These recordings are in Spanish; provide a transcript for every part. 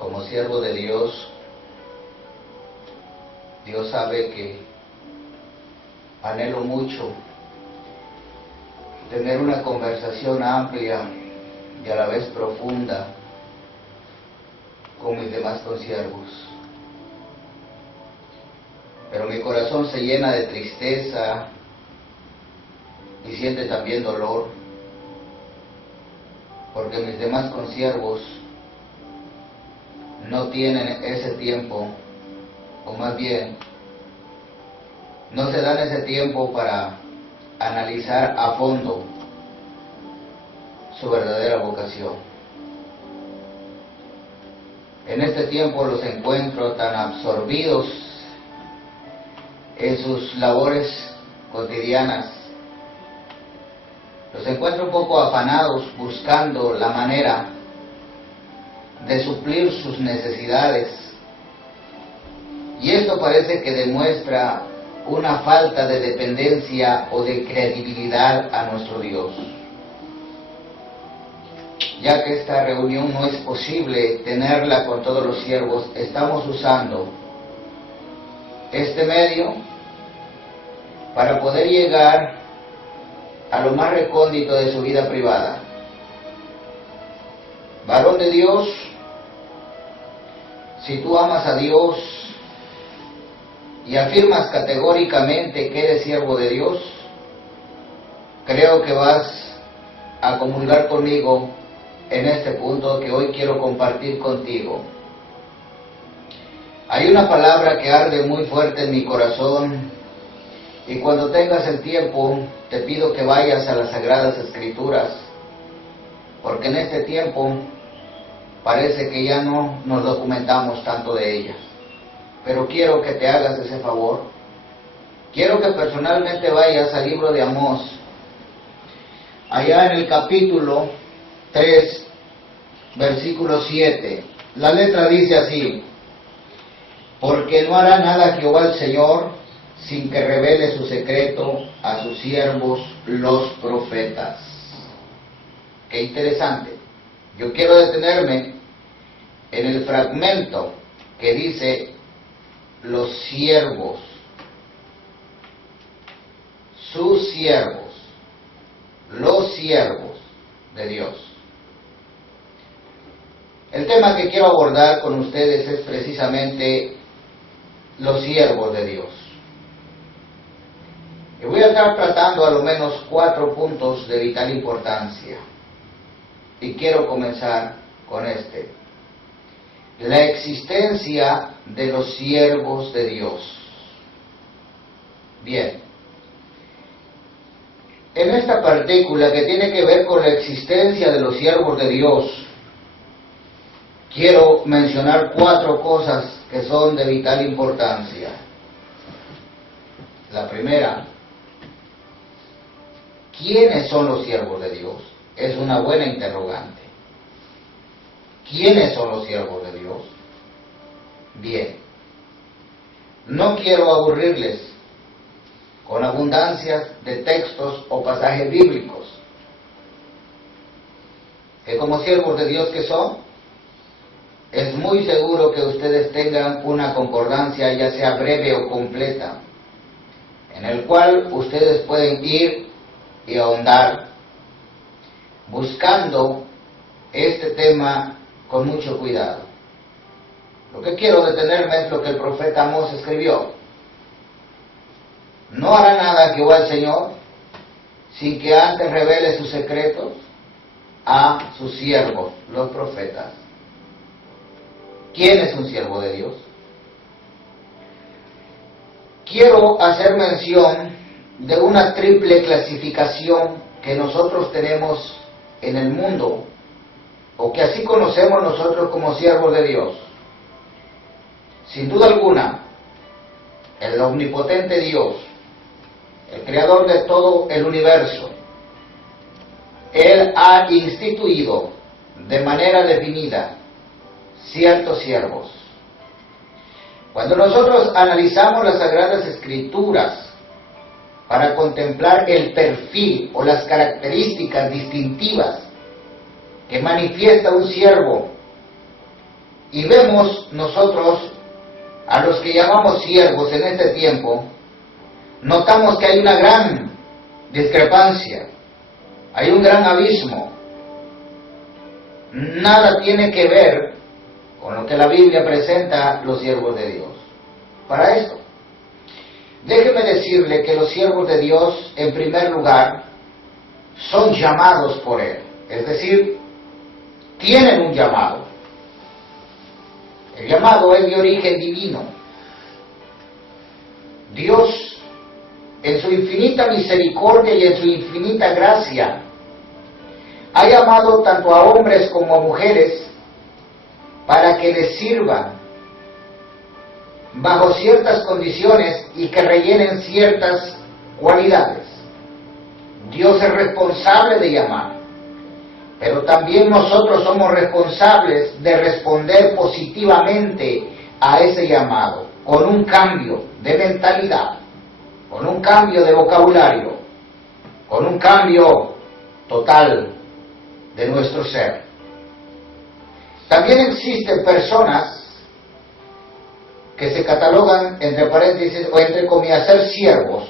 como siervo de Dios, Dios sabe que anhelo mucho tener una conversación amplia y a la vez profunda con mis demás consiervos. Pero mi corazón se llena de tristeza y siente también dolor, porque mis demás consiervos no tienen ese tiempo, o más bien, no se dan ese tiempo para analizar a fondo su verdadera vocación. En este tiempo los encuentro tan absorbidos en sus labores cotidianas. Los encuentro un poco afanados buscando la manera de suplir sus necesidades. Y esto parece que demuestra una falta de dependencia o de credibilidad a nuestro Dios. Ya que esta reunión no es posible tenerla con todos los siervos, estamos usando este medio para poder llegar a lo más recóndito de su vida privada. Varón de Dios, si tú amas a Dios y afirmas categóricamente que eres siervo de Dios, creo que vas a comulgar conmigo en este punto que hoy quiero compartir contigo. Hay una palabra que arde muy fuerte en mi corazón, y cuando tengas el tiempo te pido que vayas a las Sagradas Escrituras, porque en este tiempo parece que ya no nos documentamos tanto de ellas. Pero quiero que te hagas ese favor. Quiero que personalmente vayas al libro de Amós, allá en el capítulo 3, versículo 7. La letra dice así: porque no hará nada Jehová el Señor sin que revele su secreto a sus siervos los profetas. Qué interesante. Yo quiero detenerme en el fragmento que dice los siervos, sus siervos, los siervos de Dios. El tema que quiero abordar con ustedes es precisamente los siervos de Dios. Y voy a estar tratando a lo menos 4 puntos de vital importancia. Y quiero comenzar con este: la existencia de los siervos de Dios. Bien, en esta partícula que tiene que ver con la existencia de los siervos de Dios, quiero mencionar 4 cosas que son de vital importancia. La primera: ¿quiénes son los siervos de Dios? Es una buena interrogante. ¿Quiénes son los siervos de Dios? Bien, no quiero aburrirles con abundancias de textos o pasajes bíblicos, que como siervos de Dios que son, es muy seguro que ustedes tengan una concordancia, ya sea breve o completa, en el cual ustedes pueden ir y ahondar, buscando este tema con mucho cuidado. Lo que quiero detenerme es lo que el profeta Amós escribió: no hará nada Jehová el Señor sin que antes revele sus secretos a sus siervos, los profetas. ¿Quién es un siervo de Dios? Quiero hacer mención de una triple clasificación que nosotros tenemos en el mundo, o que así conocemos nosotros como siervos de Dios. Sin duda alguna, el omnipotente Dios, el creador de todo el universo, Él ha instituido de manera definida ciertos siervos. Cuando nosotros analizamos las Sagradas Escrituras para contemplar el perfil o las características distintivas que manifiesta un siervo, Y vemos nosotros, a los que llamamos siervos en este tiempo, notamos que hay una gran discrepancia, hay un gran abismo. Nada tiene que ver con lo que la Biblia presenta los siervos de Dios. Para esto, déjeme decirle que los siervos de Dios, en primer lugar, son llamados por Él. Es decir, tienen un llamado. El llamado es de origen divino. Dios, en su infinita misericordia y en su infinita gracia, ha llamado tanto a hombres como a mujeres para que les sirvan bajo ciertas condiciones y que rellenen ciertas cualidades. Dios es responsable de llamar, pero también nosotros somos responsables de responder positivamente a ese llamado, con un cambio de mentalidad, con un cambio de vocabulario, con un cambio total de nuestro ser. También existen personas que se catalogan, entre paréntesis o entre comillas, ser siervos,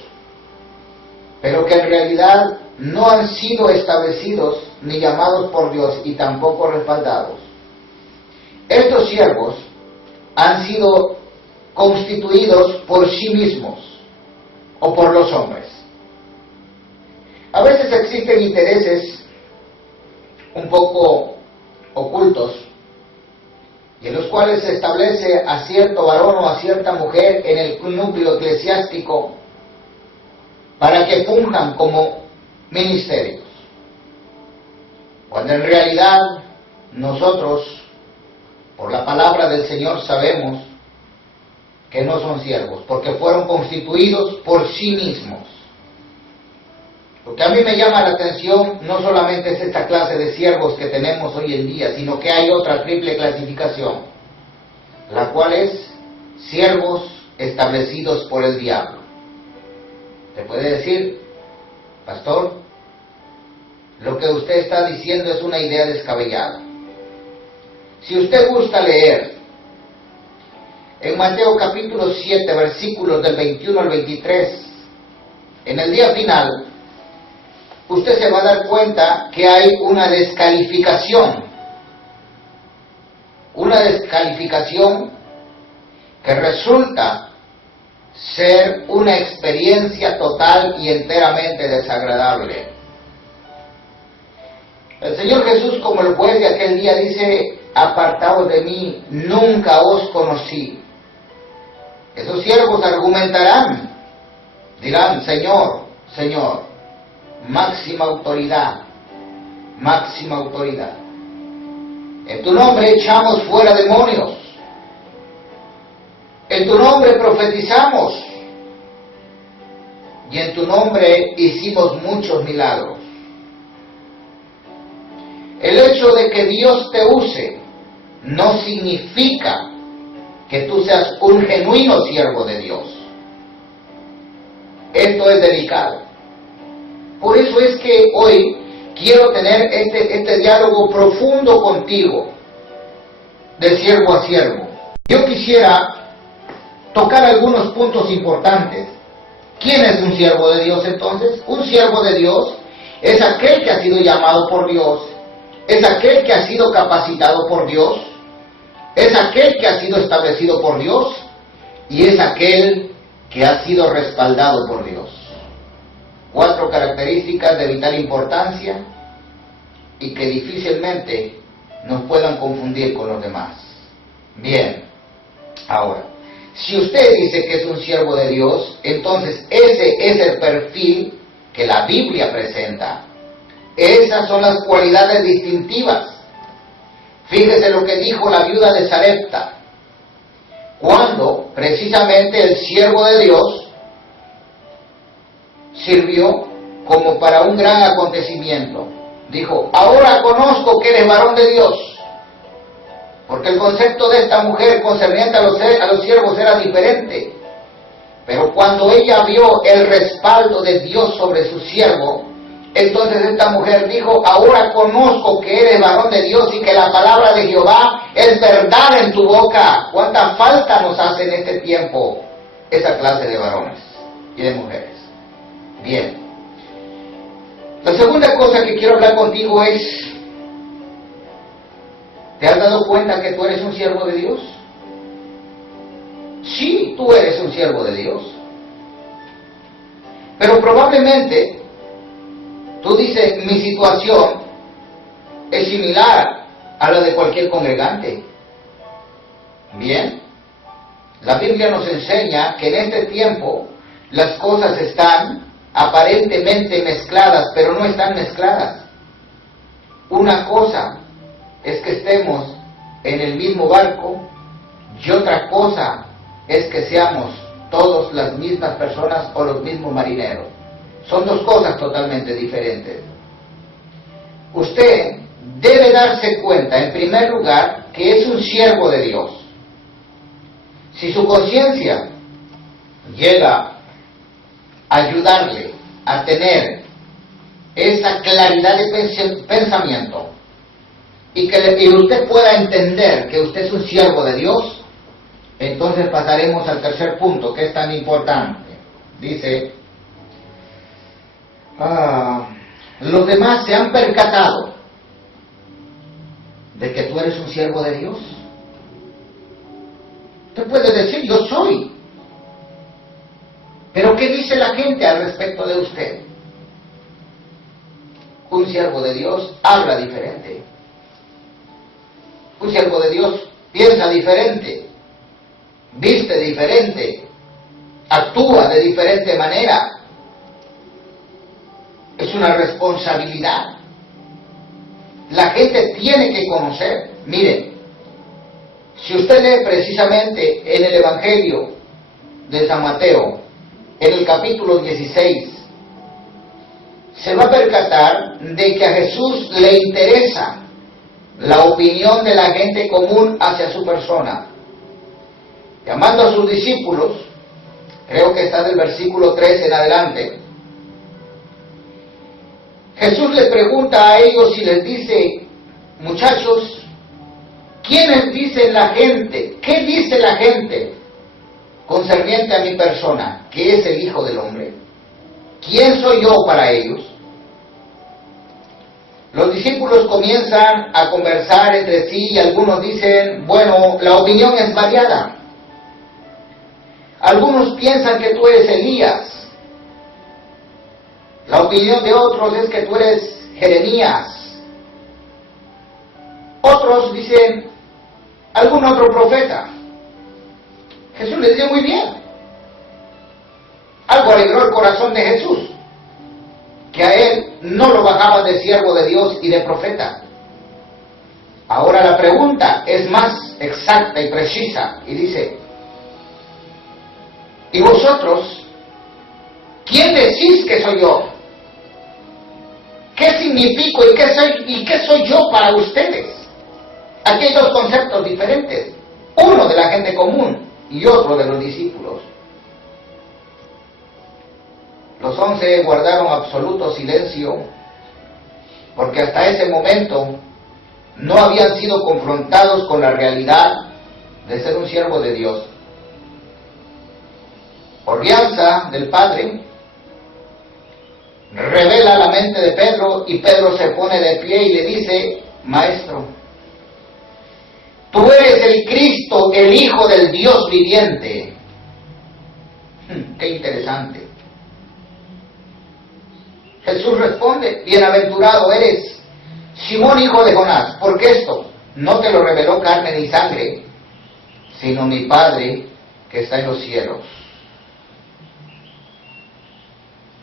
pero que en realidad no han sido establecidos ni llamados por Dios y tampoco respaldados. Estos siervos han sido constituidos por sí mismos o por los hombres. A veces existen intereses un poco ocultos y en los cuales se establece a cierto varón o a cierta mujer en el núcleo eclesiástico para que funjan como ministerios, cuando en realidad nosotros, por la palabra del Señor, sabemos que no son siervos, porque fueron constituidos por sí mismos. Lo que a mí me llama la atención no solamente es esta clase de siervos que tenemos hoy en día, sino que hay otra triple clasificación, la cual es siervos establecidos por el diablo. ¿Se puede decir, pastor, lo que usted está diciendo es una idea descabellada? Si usted gusta leer en Mateo capítulo 7, versículos del 21 al 23, en el día final, usted se va a dar cuenta que hay una descalificación que resulta ser una experiencia total y enteramente desagradable. El Señor Jesús, como el juez de aquel día, dice: apartaos de mí, nunca os conocí. Esos siervos argumentarán, dirán: Señor, Señor, máxima autoridad, máxima autoridad. En tu nombre echamos fuera demonios. En tu nombre profetizamos. Y en tu nombre hicimos muchos milagros. El hecho de que Dios te use no significa que tú seas un genuino siervo de Dios. Esto es delicado. Por eso es que hoy quiero tener este diálogo profundo contigo, de siervo a siervo. Yo quisiera tocar algunos puntos importantes. ¿Quién es un siervo de Dios entonces? Un siervo de Dios es aquel que ha sido llamado por Dios, es aquel que ha sido capacitado por Dios, es aquel que ha sido establecido por Dios y es aquel que ha sido respaldado por Dios. 4 características de vital importancia y que difícilmente nos puedan confundir con los demás. Bien, ahora, si usted dice que es un siervo de Dios, entonces ese es el perfil que la Biblia presenta. Esas son las cualidades distintivas. Fíjese lo que dijo la viuda de Sarepta, cuando precisamente el siervo de Dios sirvió como para un gran acontecimiento. Dijo: ahora conozco que eres varón de Dios. Porque el concepto de esta mujer concerniente a los siervos era diferente. Pero cuando ella vio el respaldo de Dios sobre su siervo, entonces esta mujer dijo: ahora conozco que eres varón de Dios y que la palabra de Jehová es verdad en tu boca. ¿Cuánta falta nos hace en este tiempo esa clase de varones y de mujeres? Bien. La segunda cosa que quiero hablar contigo es, ¿te has dado cuenta que tú eres un siervo de Dios? Sí, tú eres un siervo de Dios. Pero probablemente tú dices, mi situación es similar a la de cualquier congregante. Bien. La Biblia nos enseña que en este tiempo las cosas están aparentemente mezcladas, pero no están mezcladas. Una cosa es que estemos en el mismo barco y otra cosa es que seamos todos las mismas personas o los mismos marineros. Son dos cosas totalmente diferentes. Usted debe darse cuenta, en primer lugar, que es un siervo de Dios. Si su conciencia llega a ayudarle a tener esa claridad de pensamiento y que usted pueda entender que usted es un siervo de Dios, entonces pasaremos al tercer punto, que es tan importante. Dice, los demás se han percatado de que tú eres un siervo de Dios. Usted puede decir, yo soy. Pero ¿qué dice la gente al respecto de usted? Un siervo de Dios habla diferente. Un siervo de Dios piensa diferente, viste diferente, actúa de diferente manera. Es una responsabilidad. La gente tiene que conocer. Miren, si usted lee precisamente en el Evangelio de San Mateo, en el capítulo 16, se va a percatar de que a Jesús le interesa la opinión de la gente común hacia su persona. Llamando a sus discípulos, creo que está del versículo 3 en adelante, Jesús les pregunta a ellos y les dice, muchachos, ¿quiénes dicen la gente? ¿Qué dice la gente concerniente a mi persona, que es el Hijo del Hombre? ¿Quién soy yo para ellos? Los discípulos comienzan a conversar entre sí y algunos dicen, bueno, la opinión es variada. Algunos piensan que tú eres Elías. La opinión de otros es que tú eres Jeremías. Otros dicen, algún otro profeta. Jesús les dice, muy bien. Algo alegró el corazón de Jesús, que a él no lo bajaban de siervo de Dios y de profeta. Ahora la pregunta es más exacta y precisa y dice, ¿y vosotros? ¿Quién decís que soy yo? ¿Qué significo y qué soy yo para ustedes? Aquí hay dos conceptos diferentes, uno de la gente común y otro de los discípulos. Los 11 guardaron absoluto silencio, porque hasta ese momento no habían sido confrontados con la realidad de ser un siervo de Dios. Ordenanza del Padre revela la mente de Pedro y Pedro se pone de pie y le dice, Maestro, tú eres el Cristo, el Hijo del Dios viviente. Qué interesante. Jesús responde, bienaventurado eres, Simón hijo de Jonás, porque esto no te lo reveló carne ni sangre, sino mi Padre que está en los cielos.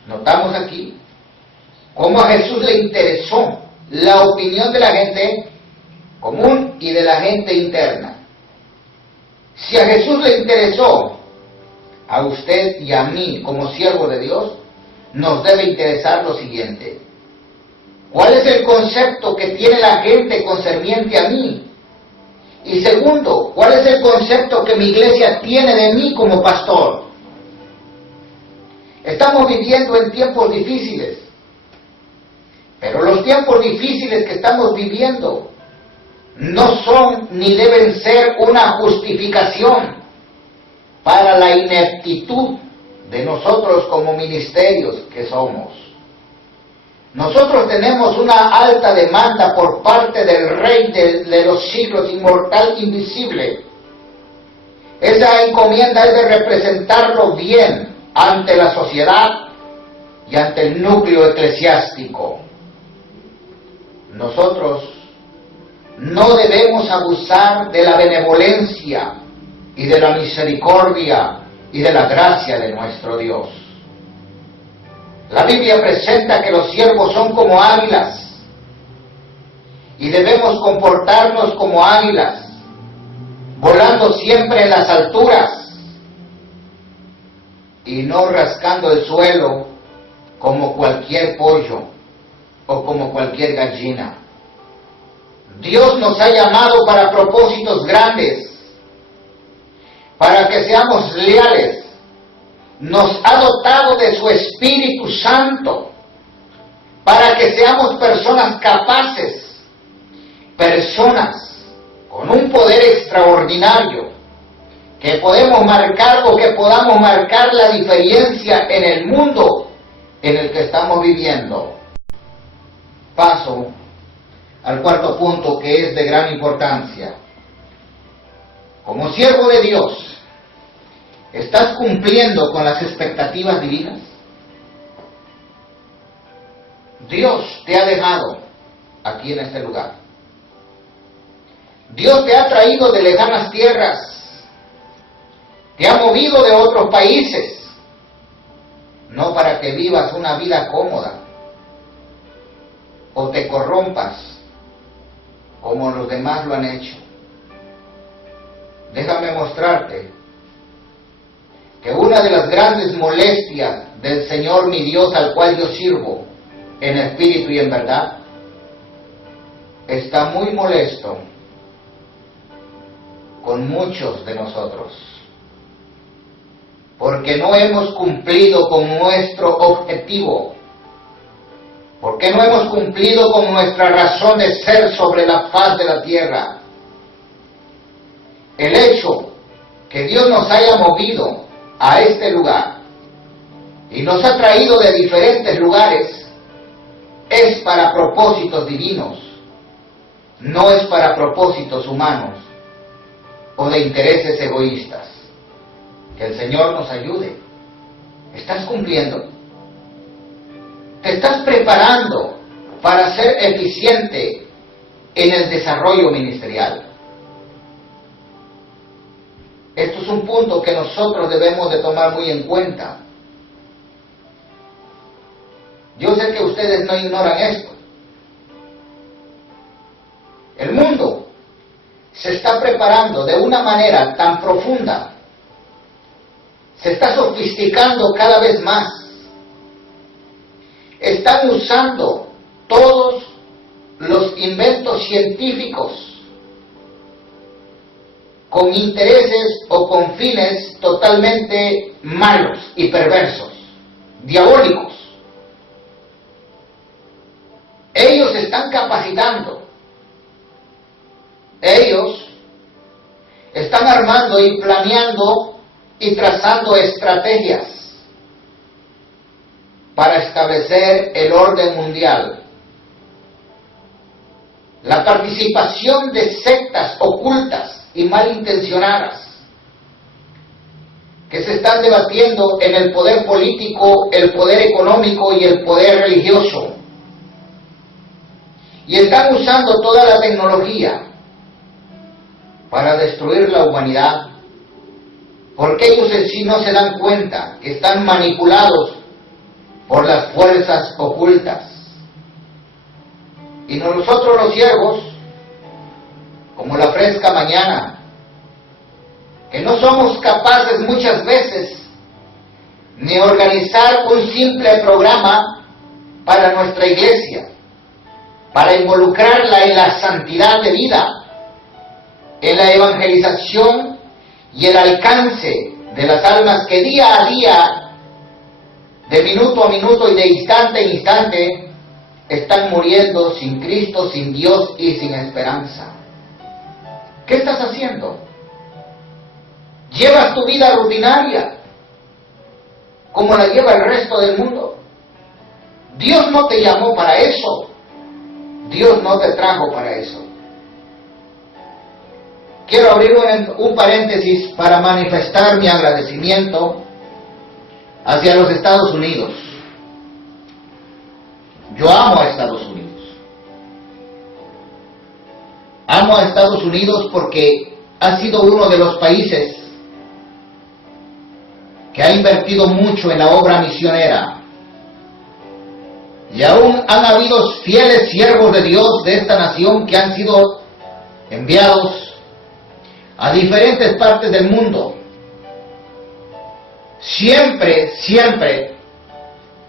Notamos aquí cómo a Jesús le interesó la opinión de la gente común y de la gente interna. Si a Jesús le interesó a usted y a mí como siervo de Dios, nos debe interesar lo siguiente. ¿Cuál es el concepto que tiene la gente concerniente a mí? Y segundo, ¿cuál es el concepto que mi iglesia tiene de mí como pastor? Estamos viviendo en tiempos difíciles, pero los tiempos difíciles que estamos viviendo no son ni deben ser una justificación para la ineptitud de nosotros como ministerios que somos. Nosotros tenemos una alta demanda por parte del Rey de los siglos, inmortal, invisible. Esa encomienda es de representarlo bien ante la sociedad y ante el núcleo eclesiástico. Nosotros no debemos abusar de la benevolencia y de la misericordia y de la gracia de nuestro Dios. La Biblia presenta que los siervos son como águilas y debemos comportarnos como águilas, volando siempre en las alturas y no rascando el suelo como cualquier pollo o como cualquier gallina. Dios nos ha llamado para propósitos grandes, para que seamos leales. Nos ha dotado de su Espíritu Santo para que seamos personas capaces, personas con un poder extraordinario, que podemos marcar o que podamos marcar la diferencia en el mundo en el que estamos viviendo. Paso al cuarto punto, que es de gran importancia. Como siervo de Dios, ¿estás cumpliendo con las expectativas divinas? Dios te ha dejado aquí en este lugar. Dios te ha traído de lejanas tierras, te ha movido de otros países, no para que vivas una vida cómoda o te corrompas como los demás lo han hecho. Déjame mostrarte que una de las grandes molestias del Señor mi Dios, al cual yo sirvo en espíritu y en verdad, está muy molesto con muchos de nosotros, porque no hemos cumplido con nuestro objetivo, porque no hemos cumplido con nuestra razón de ser sobre la faz de la tierra. El hecho que Dios nos haya movido a este lugar y nos ha traído de diferentes lugares es para propósitos divinos, no es para propósitos humanos o de intereses egoístas. Que el Señor nos ayude. ¿Estás cumpliendo? ¿Te estás preparando para ser eficiente en el desarrollo ministerial? Esto es un punto que nosotros debemos de tomar muy en cuenta. Yo sé que ustedes no ignoran esto. El mundo se está preparando de una manera tan profunda, se está sofisticando cada vez más. Están usando todos los inventos científicos con intereses o con fines totalmente malos y perversos, diabólicos. Ellos están capacitando, ellos están armando y planeando y trazando estrategias para establecer el orden mundial. La participación de sectas ocultas y malintencionadas que se están debatiendo en el poder político, el poder económico y el poder religioso. Y están usando toda la tecnología para destruir la humanidad, porque ellos en sí no se dan cuenta que están manipulados por las fuerzas ocultas. Y nosotros los siervos, como la fresca mañana, que no somos capaces muchas veces ni organizar un simple programa para nuestra iglesia, para involucrarla en la santidad de vida, en la evangelización y el alcance de las almas que día a día, de minuto a minuto y de instante en instante, están muriendo sin Cristo, sin Dios y sin esperanza. ¿Qué estás haciendo? ¿Llevas tu vida rutinaria como la lleva el resto del mundo? Dios no te llamó para eso. Dios no te trajo para eso. Quiero abrir un paréntesis para manifestar mi agradecimiento hacia los Estados Unidos. Yo amo a Estados Unidos. Amo a Estados Unidos porque ha sido uno de los países que ha invertido mucho en la obra misionera. Y aún han habido fieles siervos de Dios de esta nación que han sido enviados a diferentes partes del mundo. Siempre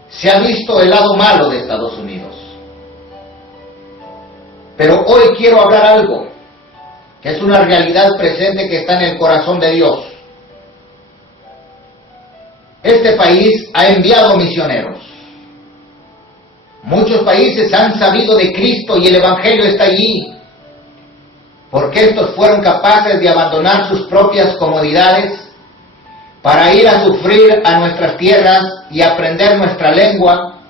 se ha visto el lado malo de Estados Unidos. Pero hoy quiero hablar algo que es una realidad presente que está en el corazón de Dios. Este país ha enviado misioneros. Muchos países han sabido de Cristo y el Evangelio está allí, porque estos fueron capaces de abandonar sus propias comodidades para ir a sufrir a nuestras tierras y aprender nuestra lengua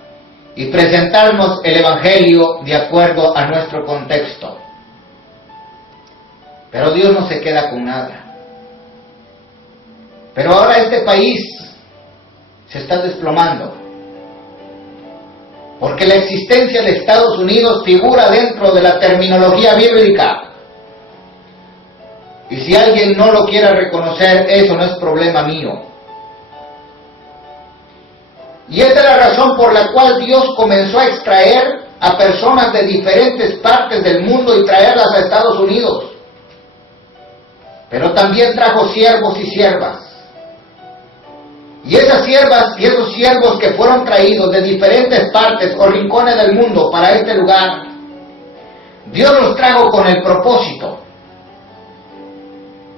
y presentarnos el Evangelio de acuerdo a nuestro contexto. Pero Dios no se queda con nada. Pero ahora este país se está desplomando, porque la existencia de Estados Unidos figura dentro de la terminología bíblica. Y si alguien no lo quiere reconocer, eso no es problema mío. Y esta es la razón por la cual Dios comenzó a extraer a personas de diferentes partes del mundo y traerlas a Estados Unidos. Pero también trajo siervos y siervas. Y esas siervas y esos siervos que fueron traídos de diferentes partes o rincones del mundo para este lugar, Dios los trajo con el propósito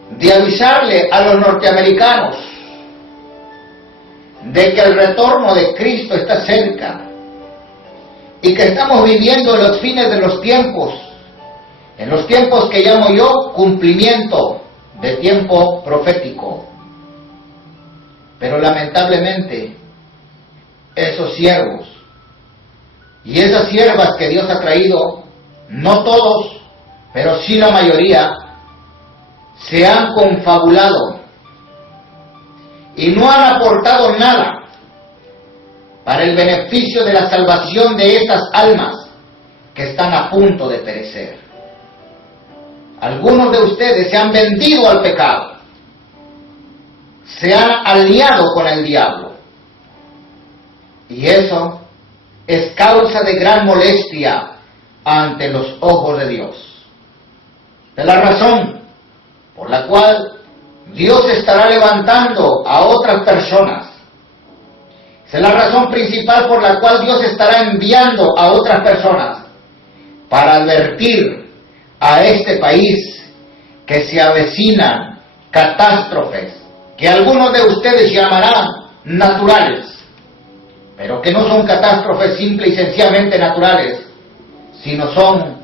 de avisarle a los norteamericanos de que el retorno de Cristo está cerca y que estamos viviendo en los fines de los tiempos, en los tiempos que llamo yo cumplimiento de tiempo profético. Pero lamentablemente esos siervos y esas siervas que Dios ha traído, no todos, pero sí la mayoría, se han confabulado y no han aportado nada para el beneficio de la salvación de estas almas que están a punto de perecer. Algunos de ustedes se han vendido al pecado, se han aliado con el diablo, y eso es causa de gran molestia ante los ojos de Dios. Es la razón por la cual Dios estará levantando a otras personas. Esa es la razón principal por la cual Dios estará enviando a otras personas para advertir a este país que se avecinan catástrofes que algunos de ustedes llamarán naturales, pero que no son catástrofes simple y sencillamente naturales, sino son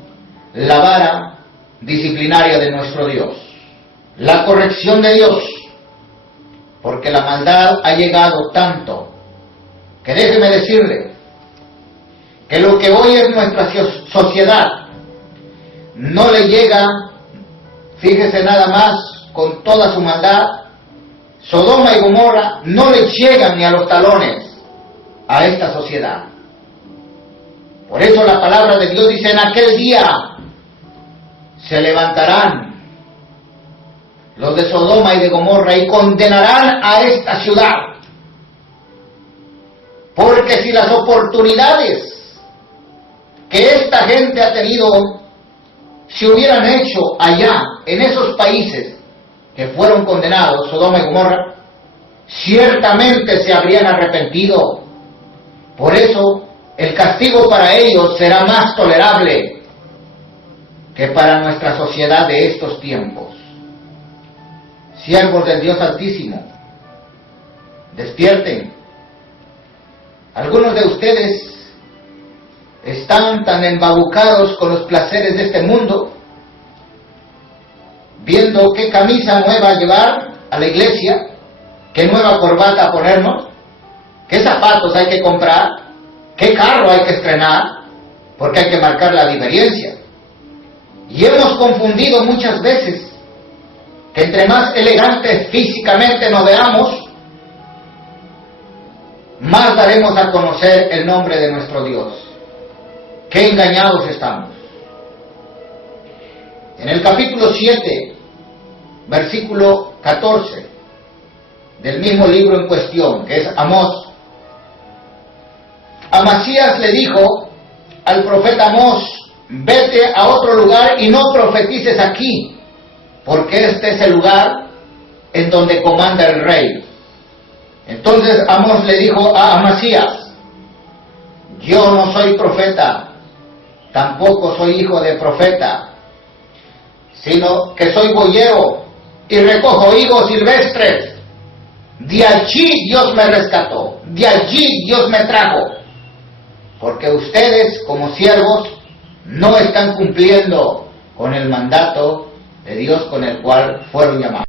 la vara disciplinaria de nuestro Dios, la corrección de Dios, porque la maldad ha llegado tanto que déjeme decirle que lo que hoy es nuestra sociedad no le llega, fíjese nada más, con toda su maldad, Sodoma y Gomorra no le llegan ni a los talones a esta sociedad. Por eso la palabra de Dios dice: en aquel día se levantarán los de Sodoma y de Gomorra y condenarán a esta ciudad. Porque si las oportunidades que esta gente ha tenido se hubieran hecho allá, en esos países que fueron condenados, Sodoma y Gomorra, ciertamente se habrían arrepentido. Por eso el castigo para ellos será más tolerable que para nuestra sociedad de estos tiempos. Siervos del Dios Altísimo, despierten. Algunos de ustedes están tan embabucados con los placeres de este mundo, viendo qué camisa nueva llevar a la iglesia, qué nueva corbata ponernos, qué zapatos hay que comprar, qué carro hay que estrenar, porque hay que marcar la diferencia. Y hemos confundido muchas veces que entre más elegantes físicamente nos veamos, más daremos a conocer el nombre de nuestro Dios. ¡Qué engañados estamos! En el capítulo 7, versículo 14, del mismo libro en cuestión, que es Amós, Amasías le dijo al profeta Amós: vete a otro lugar y no profetices aquí, porque este es el lugar en donde comanda el rey. Entonces Amós le dijo a Amasías: yo no soy profeta, tampoco soy hijo de profeta, sino que soy boyero y recojo higos silvestres. De allí Dios me rescató, de allí Dios me trajo, porque ustedes como siervos no están cumpliendo con el mandato de Dios con el cual fueron llamados.